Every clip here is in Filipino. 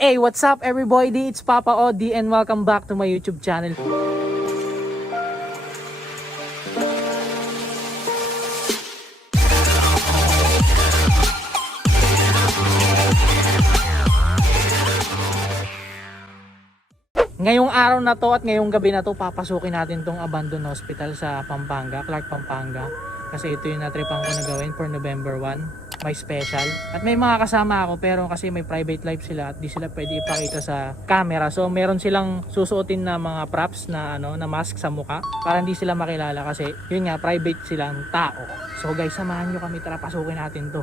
Hey, what's up everybody? It's Papa Odi and welcome back to my YouTube channel. Ngayong araw na to at ngayong gabi na to, papasukin natin tong abandoned hospital sa Pampanga, Clark, Pampanga. Kasi ito yung natripan ko na gawin for November 1. May special. At may mga kasama ako pero kasi may private life sila at di sila pwede ipakita sa camera. So meron silang susuotin na mga props na na mask sa mukha para hindi sila makilala kasi yun nga, private silang tao. So guys, samahan nyo kami, tara pasukin natin to.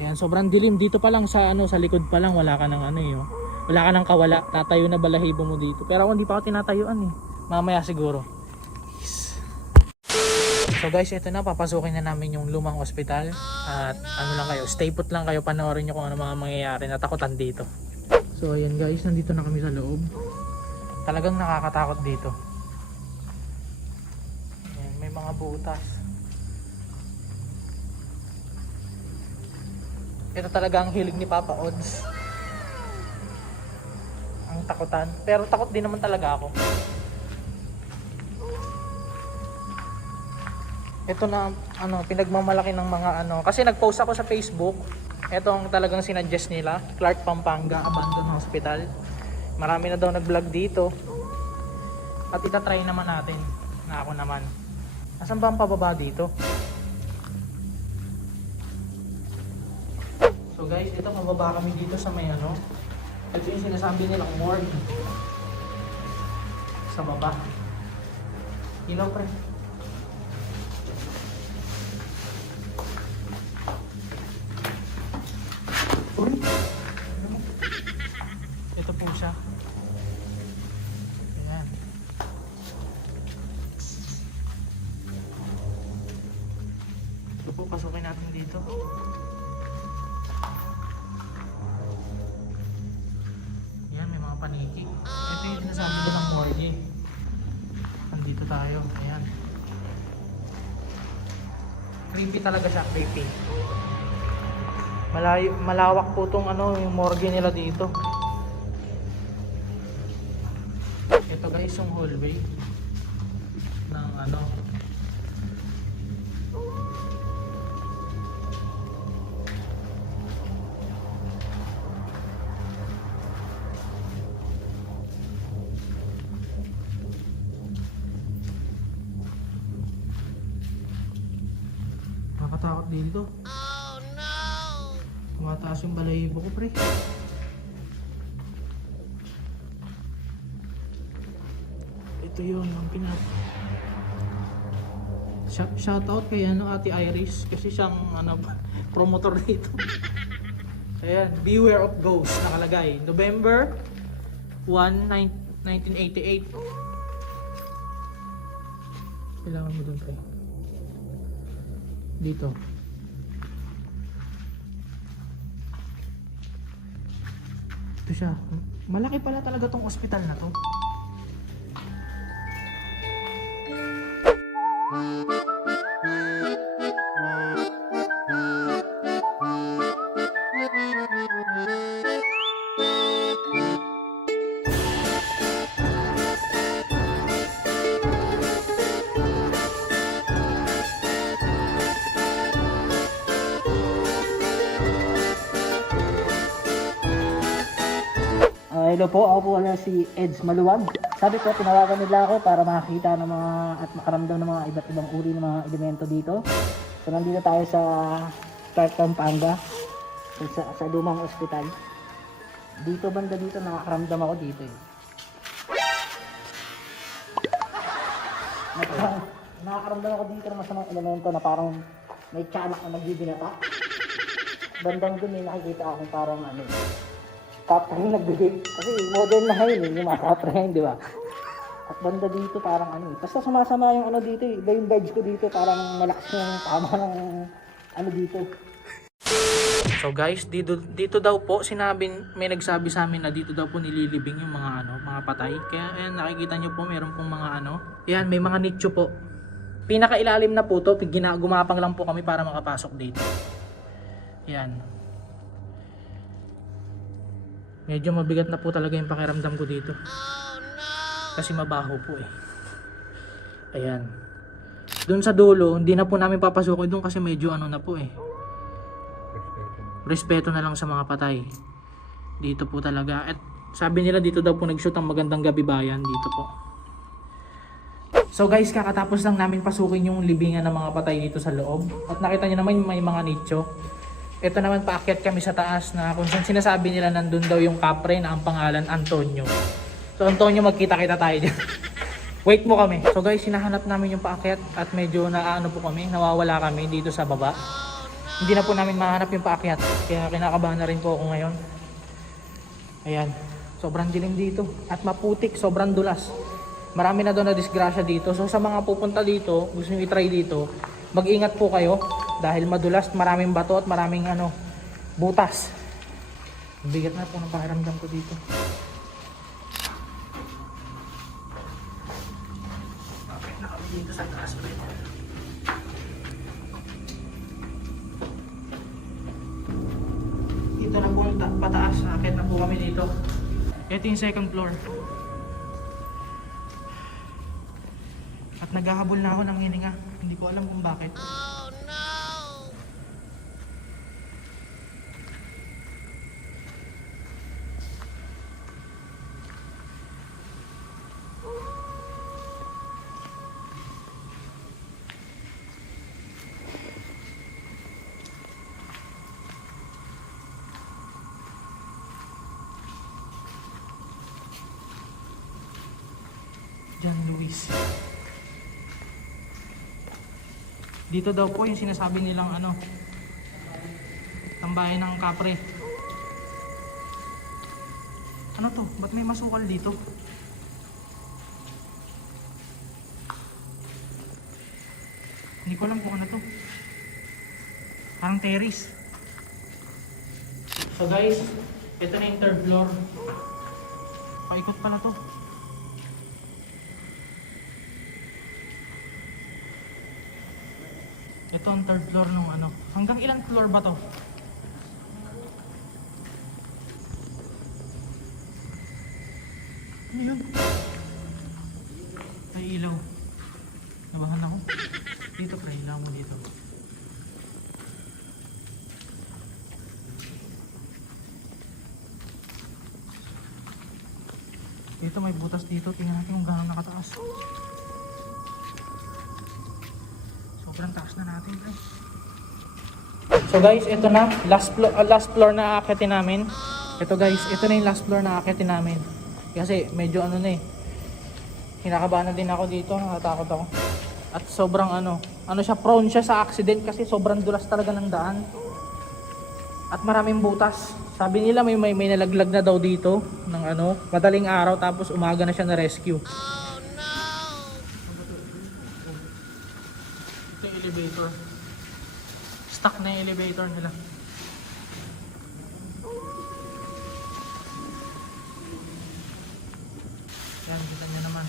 Ayan, sobrang dilim dito pa lang sa sa likod pa lang wala ka ng wala ka ng kawala, tatayo na balahibo mo dito. Pero ako hindi pa ako tinatayuan mamaya siguro. Yes. So guys, ito na, papasukin na namin yung lumang ospital. At lang kayo, stay put lang kayo, panoorin nyo kung ano mga mangyayari. Natakotan dito. So ayan guys, nandito na kami sa loob. Talagang nakakatakot dito. Ayan, may mga butas. Ito talaga ang hilig ni Papa Odds. Ang takutan. Pero takot din naman talaga ako. Ito na pinagmamalaki ng mga kasi nag-post ako sa Facebook. Ito ang talagang sinuggest nila, Clark, Pampanga Abandoned Hospital. Marami na daw nag-vlog dito. At itatry naman natin na ako naman. Asan ba ang pababa dito? So guys, ito pababa kami dito sa may ito yung sinasabi nilang morgue. Sa baba. Ilaw pre. Uy! Ito po siya. Ayan. Ito po, pasukin natin dito. Paniki. Ito yung sinasabi ko ng morgue. Nandito tayo. Ayan. Creepy talaga siya. Creepy. Malawak po itong yung morgue nila dito. Ito guys yung hallway ng Nakakatakot dito. Oh no! Tumataas yung balahibo ko pre. Ito yun ang shoutout kay Ate Iris kasi siyang promotor dito. Ayan, beware of ghosts nakalagay. November 1, 1988. Kailangan mo dun pre. Dito. Ito siya. Malaki pala talaga tong ospital na to. Hello po, ako po si Eds Maluwag. Sabi ko, tinawagan nila ako para makakita ng mga at makaramdam ng mga iba't ibang uri ng mga elemento dito. So nandito tayo sa Clark, Pampanga, sa lumang ospital. Dito banda dito, nakakaramdam ako dito Nakakaramdam ako dito ng masamang elemento na parang may tiyanak na nagbibinata. Bandang dun may nakikita akong parang kapre nagbibig. Kasi modern na yun yung mga kapre ngayon, di ba? At banda dito parang basta sumasama yung dito iba yung vibes ko dito, parang malakas yung tama ng dito. So guys, dito daw po may nagsabi sa amin na dito daw po nililibing yung mga mga patay. Kaya ayan, nakikita nyo po meron pong mga ayan, may mga nicho po. Pinakailalim na po to, gumapang lang po kami para makapasok dito. Yan. Medyo mabigat na po talaga yung pakiramdam ko dito. Kasi mabaho po eh. Ayan. Doon sa dulo, hindi na po namin papasukin doon kasi medyo ano na po eh. Respeto na lang sa mga patay. Dito po talaga. At sabi nila dito daw po nag-shoot ang Magandang Gabi Bayan. Dito po. So guys, kakatapos lang namin pasukin yung libingan ng mga patay dito sa loob. At nakita nyo naman may mga nicho. Ito naman paakyat kami sa taas na kung saan sinasabi nila nandun daw yung kapre na ang pangalan Antonio. So Antonio, magkita-kita tayo dyan. Wait mo kami. So guys, hinahanap namin yung paakyat at medyo naano po kami, nawawala kami dito sa baba. Hindi na po namin mahanap yung paakyat. Kaya kinakabahan na rin po ako ngayon. Ayan. Sobrang dilim dito. At maputik, sobrang dulas. Marami na doon na disgrasya dito. So sa mga pupunta dito, gusto nyo i-try dito, mag-ingat po kayo. Dahil madulas, maraming bato at maraming butas. Bigat na po ng pakiramdam ko dito. Okay, na kami dito sa taas pa rin. Dito na po pataas. Akit na po kami dito. Ito yung second floor. At naghahabol na ako ng hininga. Hindi ko alam kung bakit. John Luis. Dito daw po yung sinasabi nilang tambayan ng kapre. Ano to? Ba't may masukal dito? Hindi ko alam kung ano to. Parang terrace. So guys, ito na yung third floor. Paikot pala to. Ito ang third floor nung Hanggang ilang floor ba to? Ano yun? May ilaw. Nabahan ako. Dito pre, ilaw mo dito. Dito may butas dito. Tingnan natin kung gaano nakataas. Sobrang taas na natin, pre. So guys, ito na. Last floor na aakitin namin. Ito guys, ito na yung last floor na aakitin namin. Kasi medyo na eh. Kinakabahan na din ako dito. Natatakot ako. At sobrang siya, prone siya sa accident kasi sobrang dulas talaga ng daan. At maraming butas. Sabi nila may nalaglag na daw dito ng madaling araw tapos umaga na siya na rescue. Elevator. Stuck na yung elevator nila. Yan, kita nyo naman.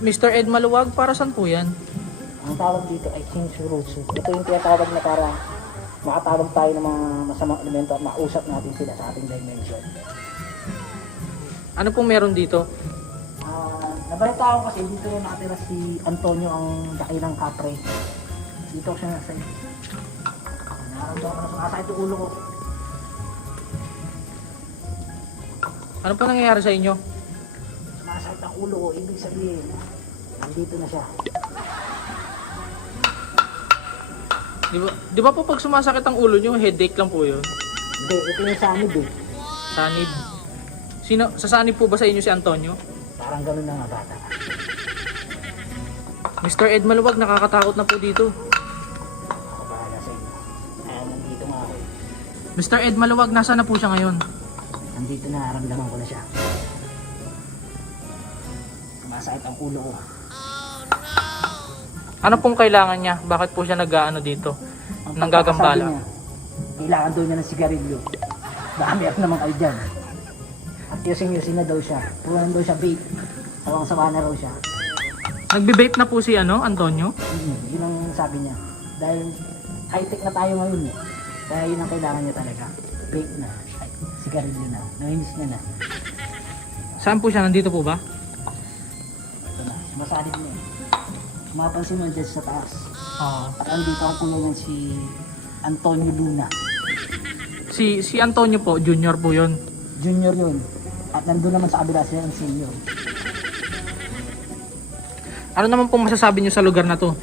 Mr. Ed Maluwag, para saan po yan? Ang tawag dito ay King's Rutsu. Ito yung tinatawag na para makatawag tayo ng mga masamang elemento at mausap natin sila sa ating dimension. Ano pong meron dito? Nabalita ako kasi dito yung nakatira si Antonio, ang dakilang kapre. Dito siya nasa naramdaman ko na sumasakit yung ulo ko. Ano po nangyayari sa inyo? Sumasakit ang ulo ko, ibig sabihin nandito na siya. Di ba po pag sumasakit ang ulo nyo, headache lang po yun? Hindi, ito yung sanib eh. Sanib. Sa sanib po ba sa inyo si Antonio? Parang ganun na nga bata. Mr. Ed Maluwag, nakakatakot na po dito. Ako bahala sa inyo. Ayan, nandito nga ako. Mr. Ed Maluwag, nasa na po siya ngayon? Nandito na, naramdaman ko na siya. Masakit ang ulo ko. Ano pong kailangan niya? Bakit po siya nag-ano dito? Ang Nanggagambala? pagkakasabi niya, kailangan daw niya ng sigarilyo. Dami at naman kayo dyan. At yusin na daw siya. Punan daw siya vape. Sawang-sawa na raw siya. Nagbe-vape na po si Antonio? Yun ang sabi niya. Dahil high-tech na tayo ngayon eh. Kaya yun ang kailangan niya talaga. Vape na. Sigarilyo na. Nainis niya na. Saan po siya? Nandito po ba? Ito na. Masalid na eh. Mapansin mo dyan sa taas. Oo. At andito ang kulungan si Antonio Luna. Si Antonio po, junior po yun. Junior yun. At nandun naman sa kabila siya ang senior. Ano naman pong masasabi niyo sa lugar na to?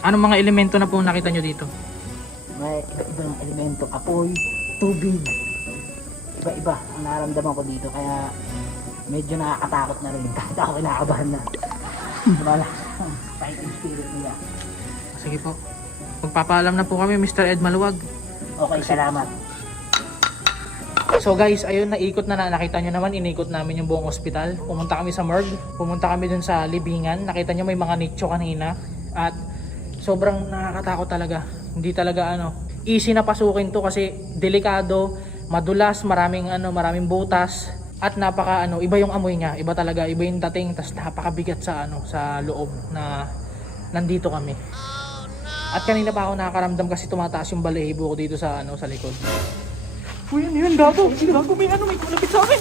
Anong mga elemento na pong nakita niyo dito? May iba-iba ng elemento. Apoy, tubig. Iba-iba ang nararamdaman ko dito. Kaya medyo nakakatakot na rin. Kahit ako kinakabahan na. Wala ang fighting spirit nila. Sige po. Magpapaalam na po kami, Mr. Ed Maluwag. Okay, salamat. So guys, ayun, naikot na nakita nyo naman, inikot namin yung buong ospital. Pumunta kami sa morgue, pumunta kami dun sa libingan. Nakita nyo may mga nicho kanina. At sobrang nakakatakot talaga. Hindi talaga easy na pasukin to kasi delikado, madulas, maraming butas. At iba yung amoy niya, iba talaga, iba yung dating, tas napakabigat sa loob na nandito kami. At kanina pa ako nakakaramdam kasi tumataas yung balahibo ko dito sa likod. Uy, yun, gago, may kumapit sa akin.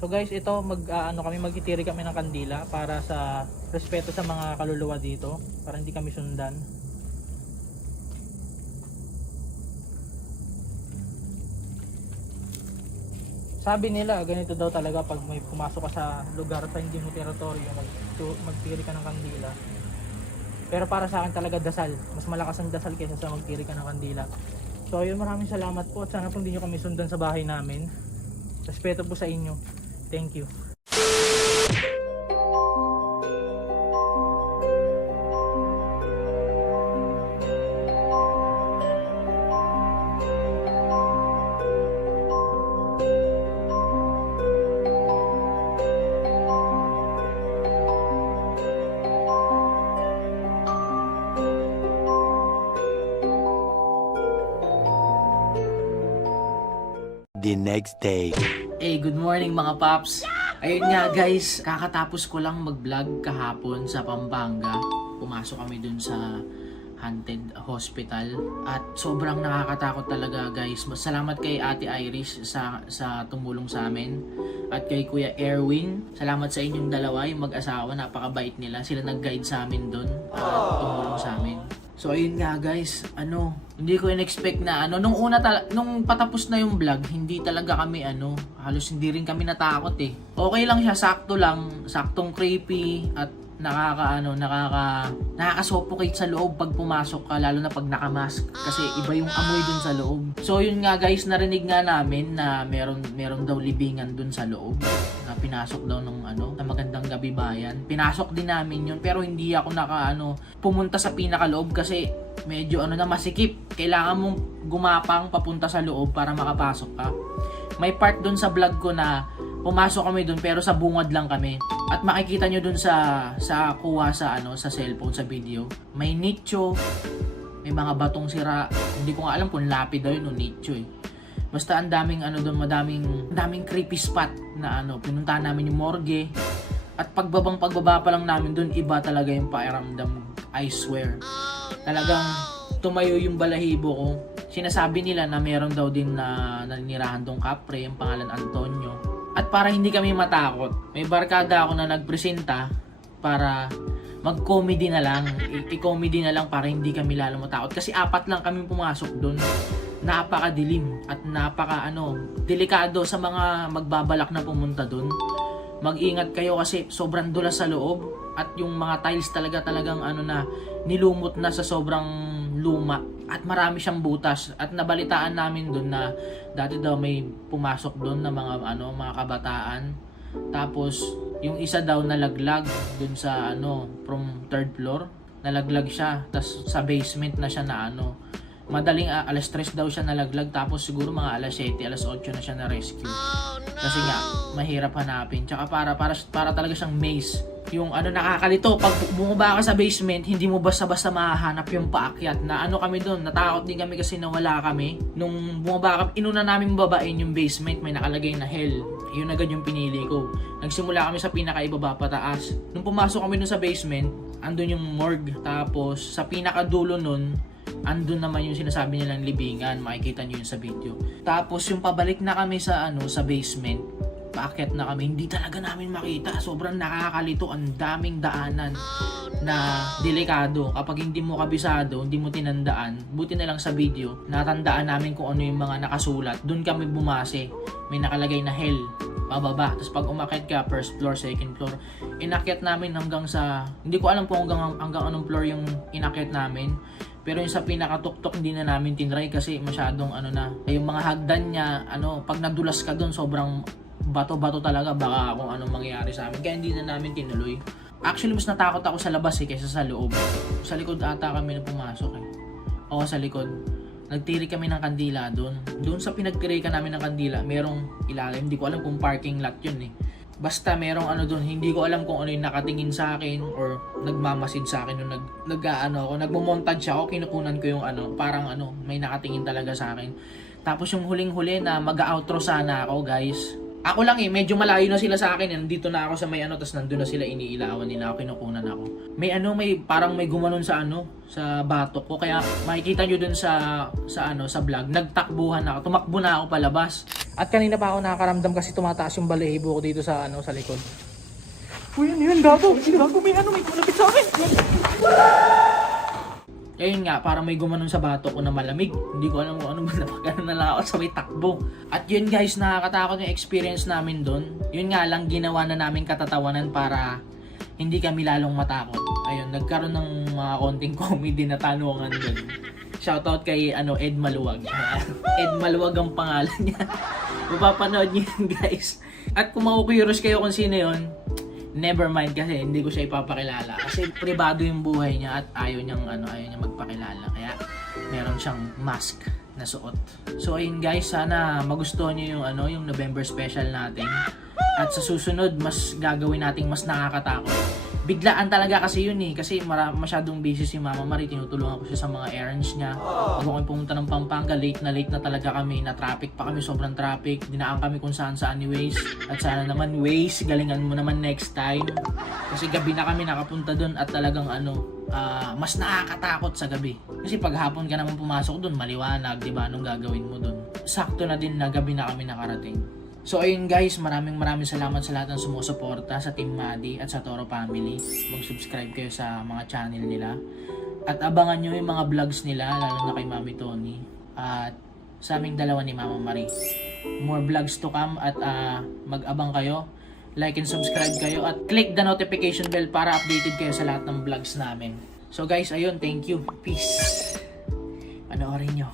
So guys, ito magtitiri kami ng kandila para sa respeto sa mga kaluluwa dito, para hindi kami sundan. Sabi nila, ganito daw talaga pag may pumasok ka sa lugar sa hindi mo teritoryo, magtiri ka ng kandila. Pero para sa akin talaga dasal. Mas malakas ang dasal kaysa sa magtiri ka ng kandila. So ayun, maraming salamat po at sana po hindi nyo kami sundan sa bahay namin. Respeto po sa inyo. Thank you. The next day. Hey, good morning mga paps. Ayun nga guys, kakatapos ko lang mag-vlog kahapon sa Pampanga. Pumasok kami dun sa haunted hospital at sobrang nakakatakot talaga guys. Salamat kay Ate Iris sa tumulong sa amin at kay Kuya Erwin. Salamat sa inyong dalawa, yung mag-asawa, napakabait nila. Sila nag-guide sa amin dun at tumulong sa amin. So ayun nga guys, hindi ko in-expect na nung patapos na yung vlog, hindi talaga kami halos hindi rin kami natakot eh. Okay lang siya, sakto lang, saktong creepy at nakaka-suffocate sa loob pag pumasok ka, lalo na pag nakamask kasi iba yung amoy dun sa loob. So yun nga guys, narinig nga namin na meron daw libingan dun sa loob na pinasok daw ng na Magandang Gabi Bayan. Pinasok din namin yun pero hindi ako pumunta sa pinakaloob kasi medyo na masikip. Kailangan mong gumapang papunta sa loob para makapasok ka. May part dun sa vlog ko na pumasok kami dun pero sa bungad lang kami. At makikita nyo dun sa kuha sa cellphone, sa video. May nicho, may mga batong sira. Hindi ko nga alam kung lapid daw yun o nicho eh. Basta ang daming dun, madaming creepy spot na pinuntahan namin yung morgue. At pagbaba pa lang namin dun, iba talaga yung pakiramdam. I swear. Talagang tumayo yung balahibo ko. Sinasabi nila na meron daw din na naninirahan dong kapre, yung pangalan Antonio. At para hindi kami matakot, may barkada ako na nagpresenta para mag-comedy na lang. I-comedy na lang para hindi kami lalo matakot. Kasi 4 lang kami pumasok doon. Napakadilim at delikado sa mga magbabalak na pumunta doon. Mag-ingat kayo kasi sobrang dulas sa loob at yung mga tiles talagang nilumot na sa sobrang luma at marami siyang butas at nabalitaan namin doon na dati daw may pumasok doon na mga kabataan, tapos yung isa daw nalaglag doon sa from 3rd floor, nalaglag siya, tapos sa basement na siya Madaling alas 3 daw siya nalaglag, tapos siguro mga alas 7, alas 8 na siya na-rescue. Kasi nga, mahirap hanapin. Tsaka para talaga siyang maze. Yung nakakalito, pag bumaba ka sa basement, hindi mo basta-basta mahahanap yung paakyat. Na kami doon, natakot din kami kasi nawala kami. Nung bumaba kami, inuna namin babain yung basement, may nakalagay na hell. Yun agad yung pinili ko. Nagsimula kami sa pinakaibaba pataas. Nung pumasok kami dun sa basement, andun yung morgue. Tapos sa pinakadulo nun, andun naman yung sinasabi nilang libingan. Makikita nyo yun sa video. Tapos yung pabalik na kami sa sa basement, paakyat na kami, hindi talaga namin makita. Sobrang nakakalito, ang daming daanan na delikado. Kapag hindi mo kabisado, hindi mo tinandaan, buti na lang sa video, natandaan namin kung ano yung mga nakasulat. Doon kami bumase. May nakalagay na hell, pababa. Tapos pag umakyat ka, first floor, second floor. Inakyat namin hanggang sa, hindi ko alam kung hanggang anong floor yung inakyat namin. Pero yung sa pinakatuktok hindi na namin tinry kasi masyadong yung mga hagdan niya, pag nadulas ka doon, sobrang bato-bato talaga, baka kung anong mangyayari sa amin. Kaya hindi na namin tinuloy. Actually, mas natakot ako sa labas kaysa sa loob. Sa likod ata kami na pumasok Oo, sa likod. Nagtiri kami ng kandila doon. Doon sa pinagtirikan namin ng kandila, merong ilalim. Hindi ko alam kung parking lot yun Basta merong doon. Hindi ko alam kung ano yung nakatingin sa akin or nagmamasid sa akin nung nagmo-montage ako, kinukunan ko yung parang may nakatingin talaga sa akin. Tapos yung huling-huli na mag-outro sana ako, guys. Ako lang medyo malayo na sila sa akin. Nandito na ako sa may tapos nandun na sila, iniilawan nila ako, kinukunan ako. May parang may gumanon sa sa batok ko. Kaya makikita nyo dun sa vlog, nagtakbuhan ako, tumakbo na ako palabas. At kanina pa ako nakakaramdam kasi tumataas yung balahibo ko dito sa likod. Uy, yun, gago, may malapit sa akin. Ayun nga, parang may gumanon sa batok ko na malamig. Hindi ko alam kung ano ba, napagano na lang ako sa may takbo. At yun guys, nakakatakot yung experience namin doon. Yun nga lang, ginawa na namin katatawanan para hindi kami lalong matakot. Ayun, nagkaroon ng mga konting comedy na tanungan doon. Shoutout kay Ed Maluwag. Ed Maluwag ang pangalan niya. Mapapanood niyo yun guys. At kung makukurous kayo kung sino yun, never mind kasi hindi ko siya ipapakilala kasi pribado yung buhay niya at ayaw niyang magpakilala, kaya meron siyang mask na suot. So ayun guys, sana magustuhan niyo yung November special natin at sa susunod mas gagawin nating mas nakakatakot. Biglaan talaga kasi yun kasi masyadong busy si Mama Marie, tinutulungan ko siya sa mga errands niya. Pag ako pumunta ng Pampanga, late na talaga kami, na traffic pa kami, sobrang traffic, dinaan kami kung saan ni Waze. At sana naman Waze, galingan mo naman next time. Kasi gabi na kami nakapunta doon at talagang mas nakakatakot sa gabi. Kasi pag hapon ka naman pumasok doon, maliwanag, di ba, anong gagawin mo doon? Sakto na din na gabi na kami nakarating. So ayun guys, maraming salamat sa lahat ng sumusuporta sa Team Madi at sa Toro Family. Mag-subscribe kayo sa mga channel nila. At abangan nyo yung mga vlogs nila, lalo na kay Mami Tony. At sa aming dalawa ni Mama Marie. More vlogs to come at mag-abang kayo. Like and subscribe kayo at click the notification bell para updated kayo sa lahat ng vlogs namin. So guys, ayun, thank you. Peace. Panoorin nyo.